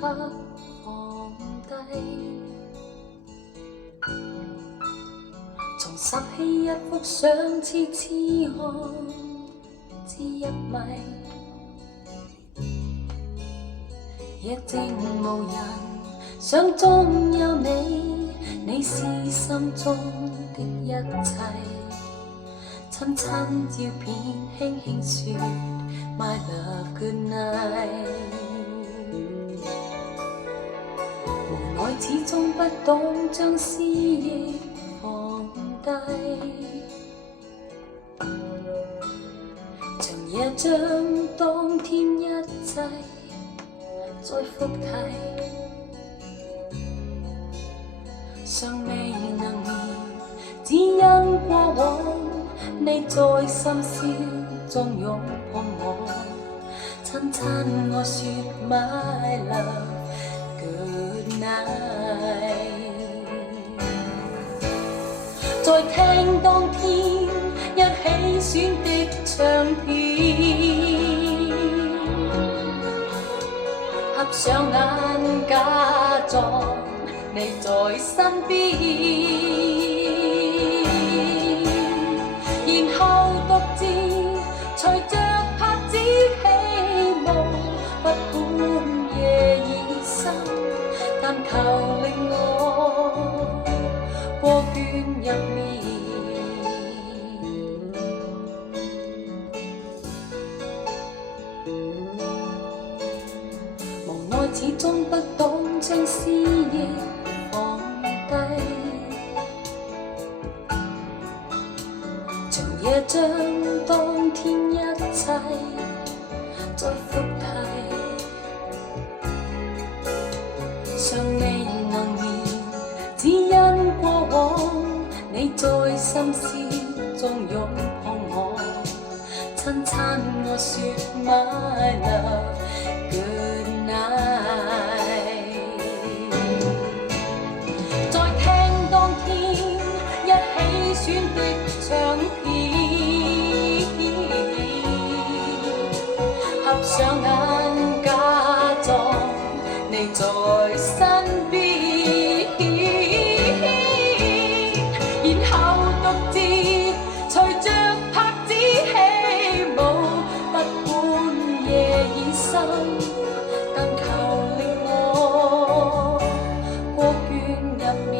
放低，重拾起一幅相似痴漢之一米，夜靜無人，想中有你，你是心中的一切。親親照片，輕輕說 My love good night。無奈始終不懂將思憶放低，長夜將當天一切再複提，尚未能眠，只因過往你在深宵中擁抱我，親親我說 My love good night。 再聽當天一起選的唱片，合上眼假裝你在身邊，然後獨自隨着拍子起舞，不管夜已深，但求令我過倦入眠。無奈始終不懂將思憶放低，長夜將當天一切再複提，尚未能眠，只因過往你在深宵中擁抱我，親親我說 My love good night。 再聽當天一起選的唱片，合上眼假裝你在身邊，然後獨自隨着拍子起舞，不管夜已深，但求令我過倦入眠。